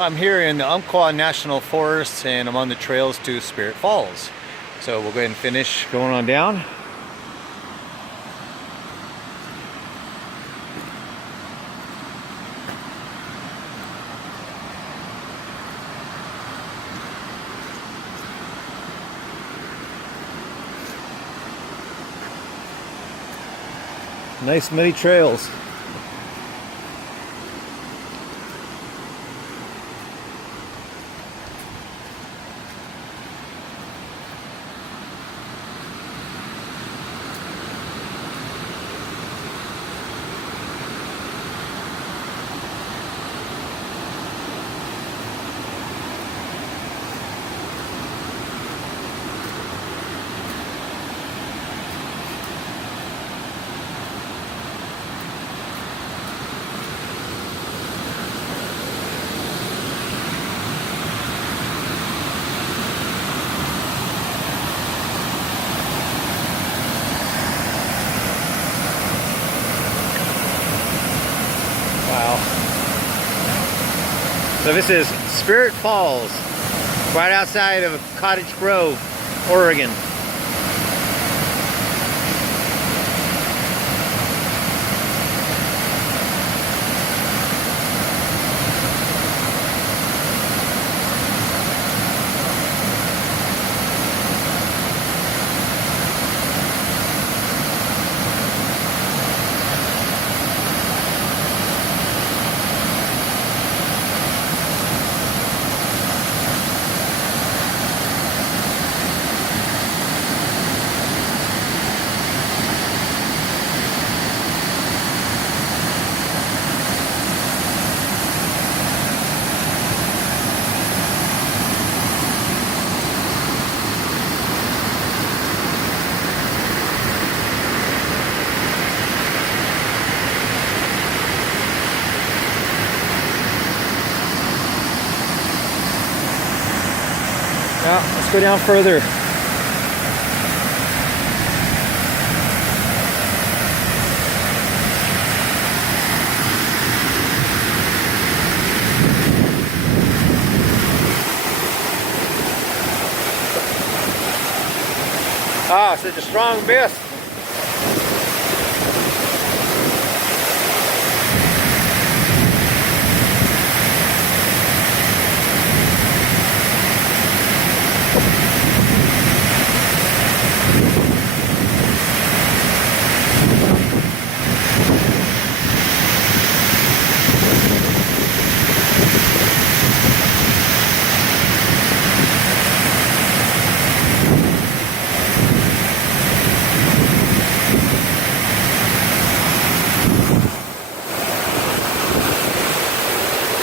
I'm here in the Umpqua National Forest and I'm on the trails to Spirit Falls. So we'll go ahead and finish going on down. Nice many trails. So this is Spirit Falls, right outside of Cottage Grove, Oregon. Now, let's go down further. Such a strong mist.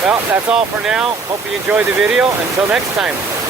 Well, that's all for now. Hope you enjoyed the video. Until next time.